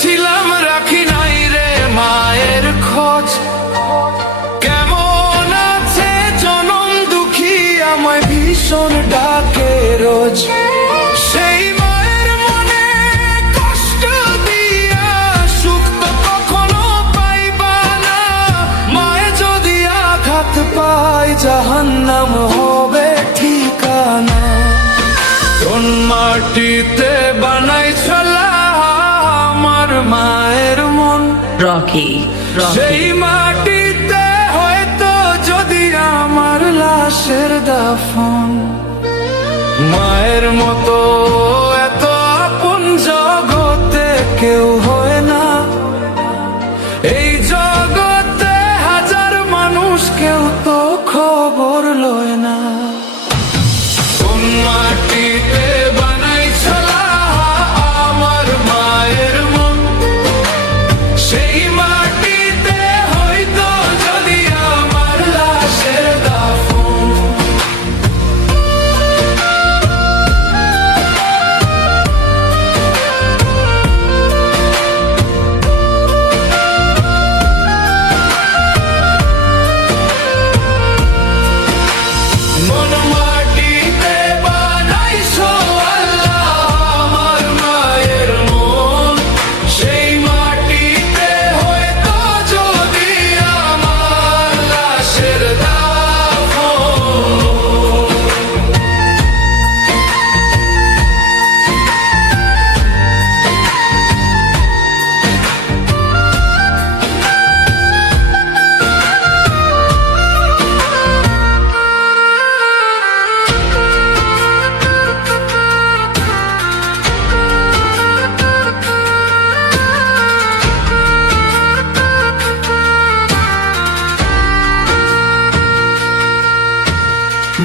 ছিলাম রাখি নাই রে মায়ের খোঁজ। কেমন আছে জনম দুঃখী আমায় ভীষণ ডাকে রোজ। সেই মায়ের মনে কষ্ট দিয়া সুখ তো কখনো পাইবা না। মায়ে যদি আঘাত পায় জাহান্নাম হবে ঠিকানা। কোন মাটিতে বানাইছিল আমার মায়ের মন, রকি সেই মাটিতে হয়তো যদি আমার লাশের দাফন। মায়ের মতো এত আপন জগতে কেউ হয় না। এই জগতে হাজার মানুষ কেউ তো খবর লয় না। কোন মাটিতে বানাইছিল আমার মায়ের মন, সেই মাটিতে হয়তো যদি আমার লাশের দাফন। মন মাটিতে বানাইছো আল্লাহ আমার মায়ের মন, সেই মাটিতে হয়তো যদি আমার লাশের দাফন।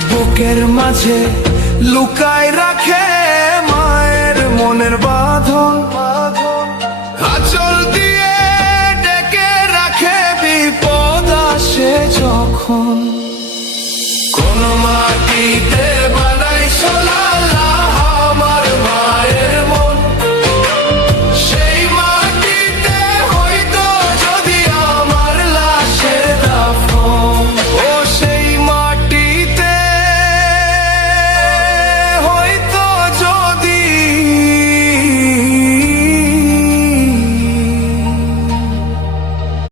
বুকের মাঝে লুকায় রাখে মায়ের মনের বাঁধন।